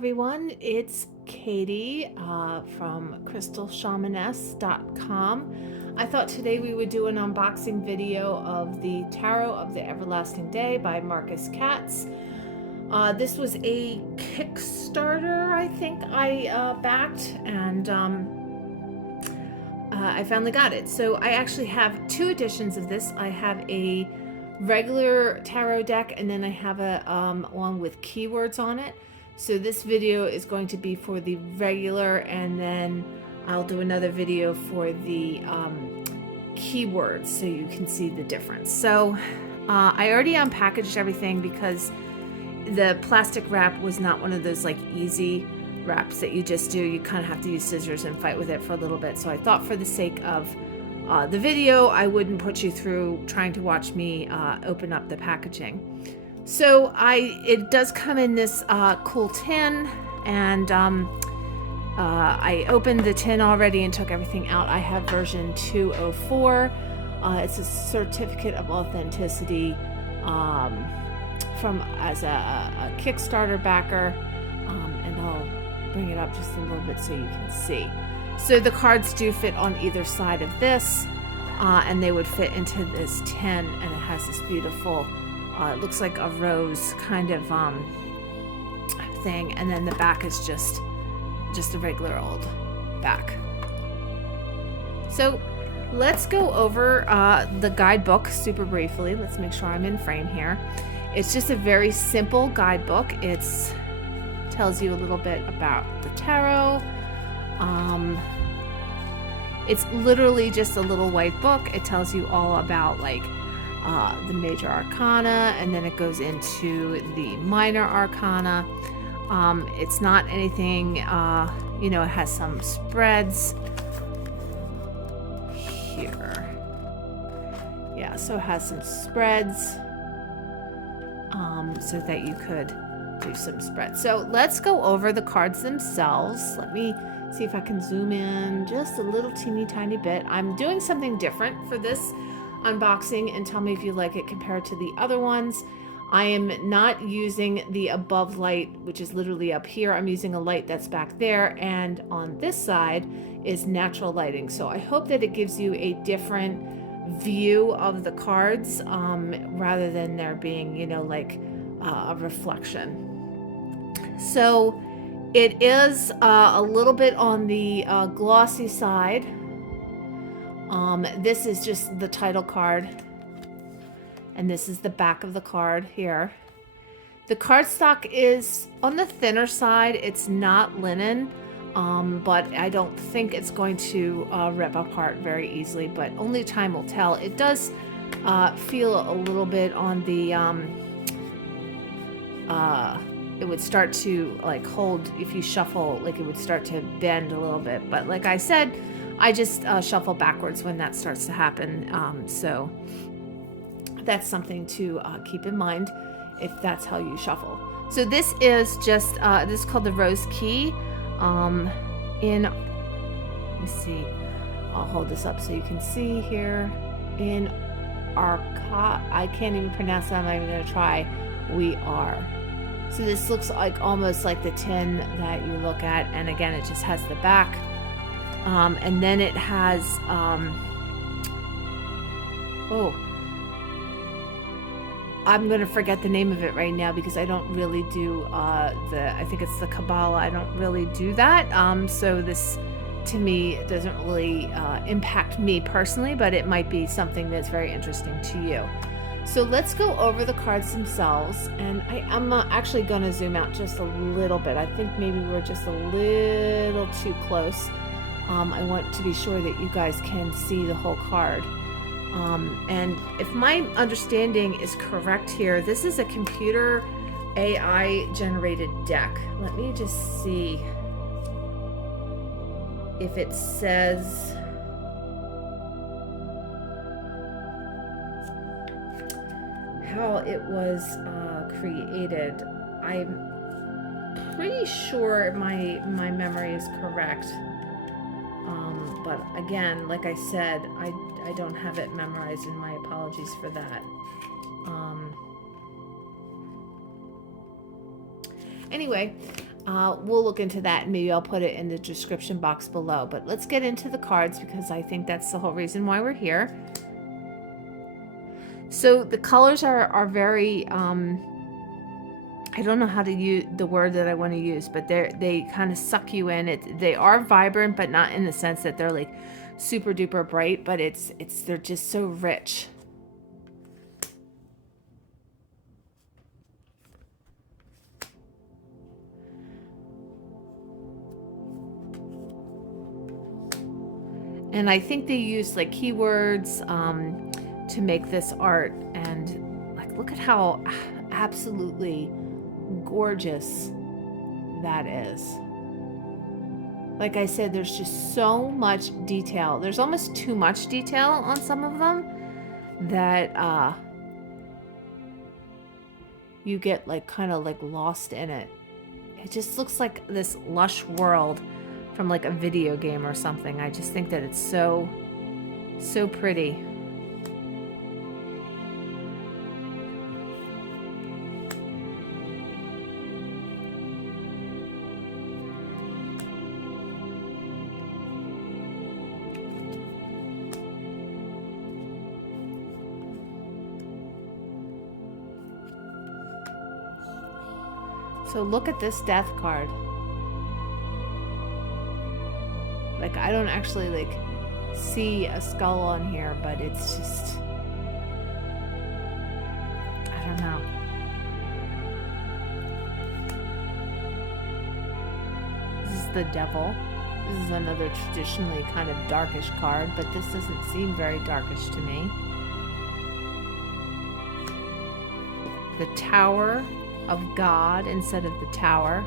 everyone, it's Katie from crystalshamaness.com. I thought today we would do an unboxing video of the Tarot of the Everlasting Day by Marcus Katz. This was a Kickstarter, I think I backed, and I finally got it. So I actually have two editions of this. I have a regular tarot deck, and then I have a one with keywords on it. So this video is going to be for the regular, and then I'll do another video for the keywords so you can see the difference. So I already unpackaged everything because the plastic wrap was not one of those like easy wraps that you just do. You kind of have to use scissors and fight with it for a little bit. So I thought for the sake of the video, I wouldn't put you through trying to watch me open up the packaging. So it does come in this cool tin, and I opened the tin already and took everything out. I have version 204. It's a certificate of authenticity as a Kickstarter backer, and I'll bring it up just a little bit so you can see. So the cards do fit on either side of this, and they would fit into this tin, and it has this beautiful, it looks like a rose kind of thing, and then the back is just a regular old back. So let's go over the guidebook super briefly. Let's make sure I'm in frame here. It's just a very simple guidebook. It tells you a little bit about the tarot. It's literally just a little white book. It tells you all about like the major arcana, and then it goes into the minor arcana. It's not anything, it has some spreads here. Yeah, so it has some spreads so that you could do some spreads. So let's go over the cards themselves. Let me see if I can zoom in just a little teeny tiny bit. I'm doing something different for this unboxing, and tell me if you like it compared to the other ones. I am not using the above light, which is literally up here. I'm using a light that's back there, and on this side is natural lighting. So I hope that it gives you a different view of the cards rather than there being, like a reflection. So it is a little bit on the glossy side. This is just the title card, and this is the back of the card here. The cardstock is on the thinner side. It's not linen, but I don't think it's going to rip apart very easily, but only time will tell. It does feel a little bit on the it would start to like hold, if you shuffle, like it would start to bend a little bit, but like I said, I just shuffle backwards when that starts to happen, so that's something to keep in mind if that's how you shuffle. So this is just this is called the Rose Key. Let me see, I'll hold this up so you can see here. In I can't even pronounce that. I'm not even going to try. We are. So this looks like almost like the tin that you look at, and again, it just has the back, and then it has I'm going to forget the name of it right now because I don't really do I think it's the Kabbalah. I don't really do that. So this to me doesn't really impact me personally, but it might be something that's very interesting to you. So let's go over the cards themselves, and I'm actually going to zoom out just a little bit. I think maybe we're just a little too close. I want to be sure that you guys can see the whole card. And if my understanding is correct here, this is a computer AI generated deck. Let me just see if it says how it was created. I'm pretty sure my memory is correct. But again, like I said, I don't have it memorized, and my apologies for that. Anyway, we'll look into that, and maybe I'll put it in the description box below. But let's get into the cards, because I think that's the whole reason why we're here. So the colors are very, I don't know how to use the word that I want to use, but they kind of suck you in. They are vibrant, but not in the sense that they're like super duper bright, but they're just so rich. And I think they use like keywords to make this art. And like, look at how absolutely gorgeous that is. Like I said, there's just so much detail. There's almost too much detail on some of them that you get like kind of like lost in it. It just looks like this lush world from like a video game or something. I just think that it's so pretty. So look at this death card. Like, I don't actually like see a skull on here, but it's just, I don't know. This is the devil. This is another traditionally kind of darkish card, but this doesn't seem very darkish to me. The Tower of God instead of the Tower.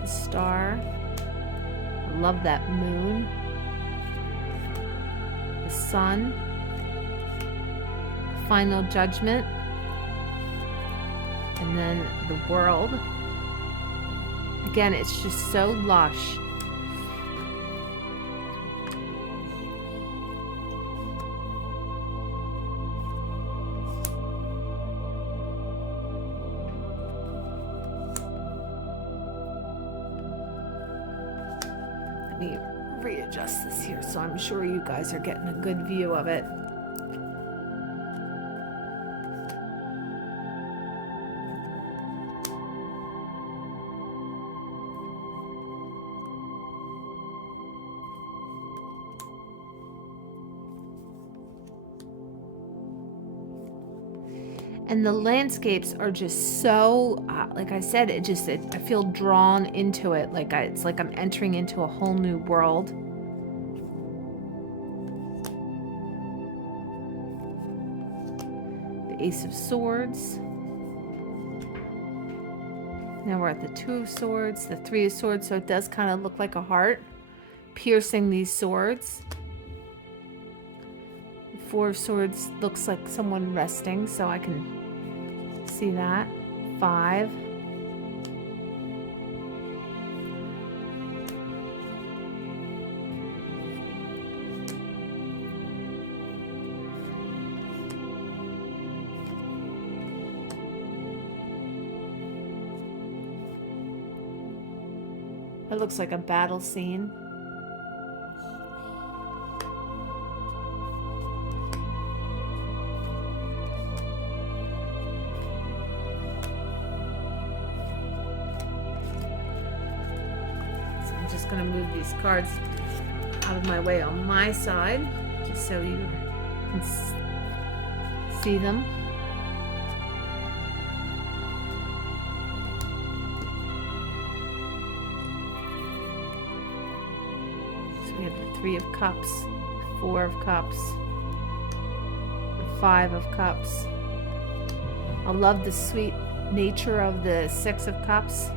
The Star. I love that moon. The Sun. Final Judgment. And then the World. Again, it's just so lush. Let me readjust this here so I'm sure you guys are getting a good view of it. And the landscapes are just so, like I said, I feel drawn into it. Like it's like I'm entering into a whole new world. The Ace of Swords. Now we're at the Two of Swords, the Three of Swords. So it does kind of look like a heart piercing these swords. Four of Swords looks like someone resting, so I can see that. Five. It looks like a battle scene. Going to move these cards out of my way on my side just so you can see them. So we have the Three of Cups, the Four of Cups, the Five of Cups. I love the sweet nature of the Six of Cups.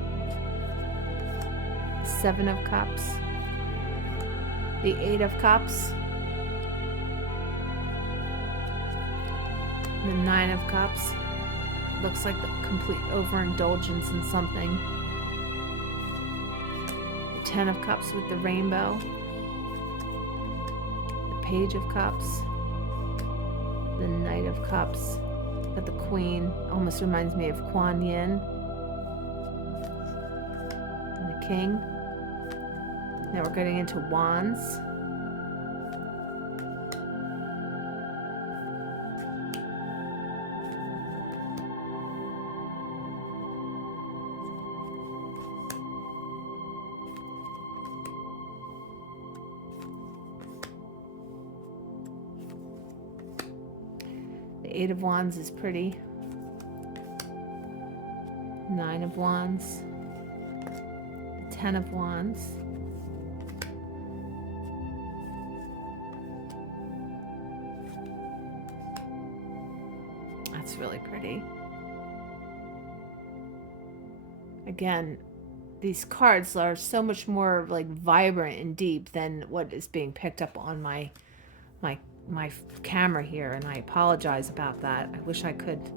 Seven of Cups, the Eight of Cups, the Nine of Cups. Looks like the complete overindulgence in something. The Ten of Cups with the rainbow, the Page of Cups, The Knight of Cups. Got the Queen. Almost reminds me of Kuan Yin. And the King. Now we're getting into Wands. Eight of Wands is pretty. Nine of Wands. 10 of Wands. That's really pretty. Again, these cards are so much more like vibrant and deep than what is being picked up on my camera here, and I apologize about that. I wish I could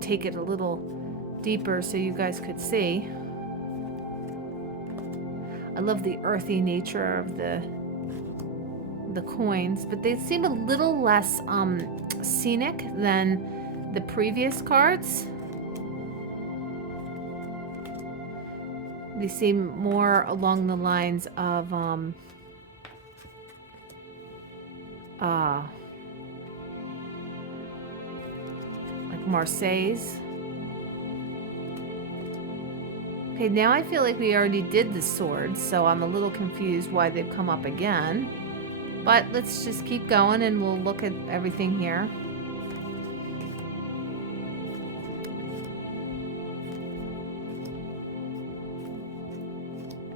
take it a little deeper so you guys could see. I love the earthy nature of the coins, but they seem a little less scenic than the previous cards. They seem more along the lines of like Marseilles. Okay, now I feel like we already did the swords, so I'm a little confused why they've come up again. But let's just keep going and we'll look at everything here.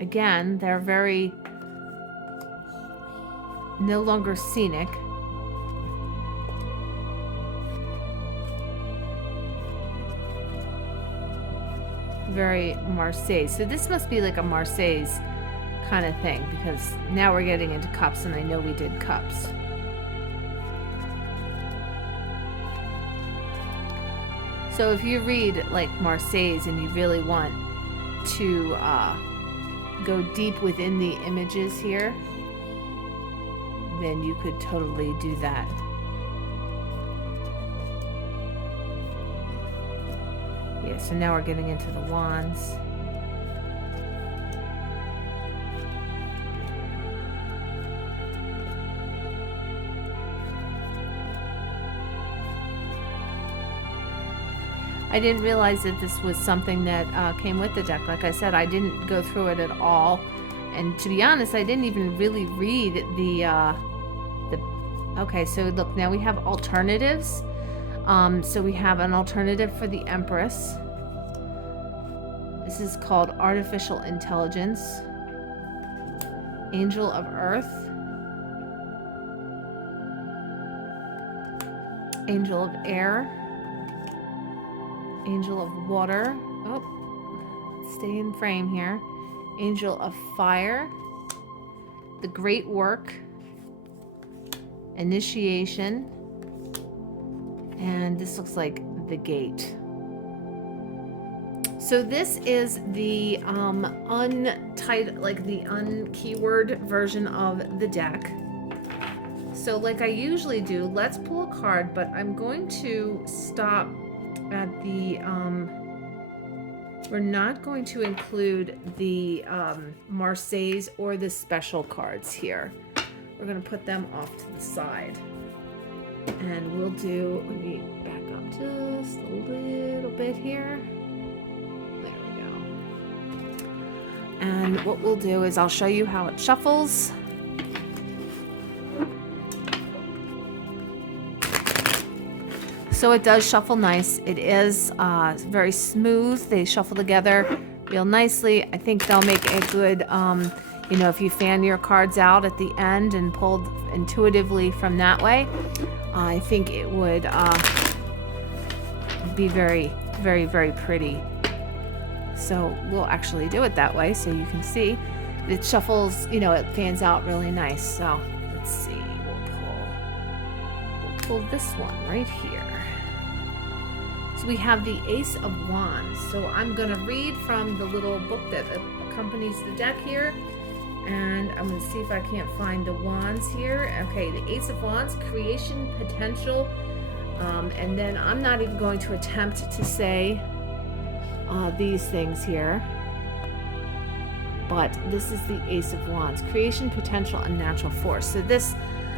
Again, they're very no longer scenic. Very Marseille. So this must be like a Marseilles kind of thing, because now we're getting into cups, and I know we did cups. So if you read like Marseilles and you really want to go deep within the images here, then you could totally do that. Yeah, so now we're getting into the wands. I didn't realize that this was something that came with the deck. Like I said, I didn't go through it at all. And to be honest, I didn't even really read the okay, so look, now we have alternatives. So we have an alternative for the Empress. This is called Artificial Intelligence. Angel of Earth. Angel of Air. Angel of Water. Oh, stay in frame here. Angel of Fire. The Great Work. Initiation. And this looks like the Gate. So this is the untitled, like the unkeyword version of the deck. So like I usually do, let's pull a card, but I'm going to stop at the we're not going to include the Marseilles or the special cards here. We're going to put them off to the side. And we'll do, let me back up just a little bit here. There we go. And what we'll do is I'll show you how it shuffles. So it does shuffle nice. It is very smooth. They shuffle together real nicely. I think they'll make a good, you know, if you fan your cards out at the end and pulled intuitively from that way, I think it would be very, very, very pretty. So we'll actually do it that way so you can see. It shuffles, you know, it fans out really nice. So let's see, we'll pull this one right here. So we have the Ace of Wands. So I'm going to read from the little book that accompanies the deck here. And I'm going to see if I can't find the wands here. Okay, the Ace of Wands, creation potential. And then I'm not even going to attempt to say these things here. But this is the Ace of Wands, creation potential and natural force. So this,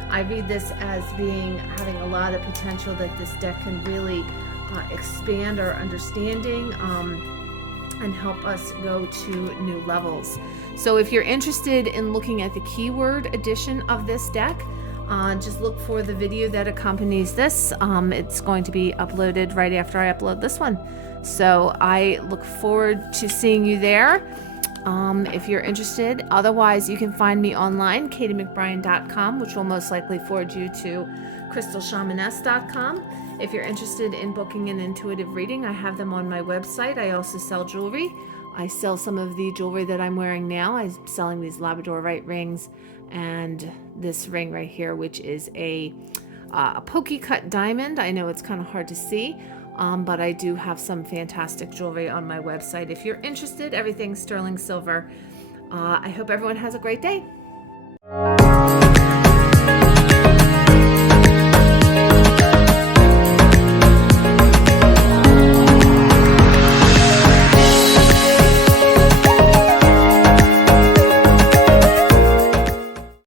I read this as being having a lot of potential, that this deck can really expand our understanding and help us go to new levels. So if you're interested in looking at the keyword edition of this deck, just look for the video that accompanies this. It's going to be uploaded right after I upload this one. So I look forward to seeing you there. If you're interested. Otherwise, you can find me online, katiemcbrien.com, which will most likely forward you to crystalshamaness.com. If you're interested in booking an intuitive reading, I have them on my website. I also sell jewelry. I sell some of the jewelry that I'm wearing now. I'm selling these labradorite rings and this ring right here, which is a pokey cut diamond. I know it's kind of hard to see. But I do have some fantastic jewelry on my website. If you're interested, everything's sterling silver. I hope everyone has a great day.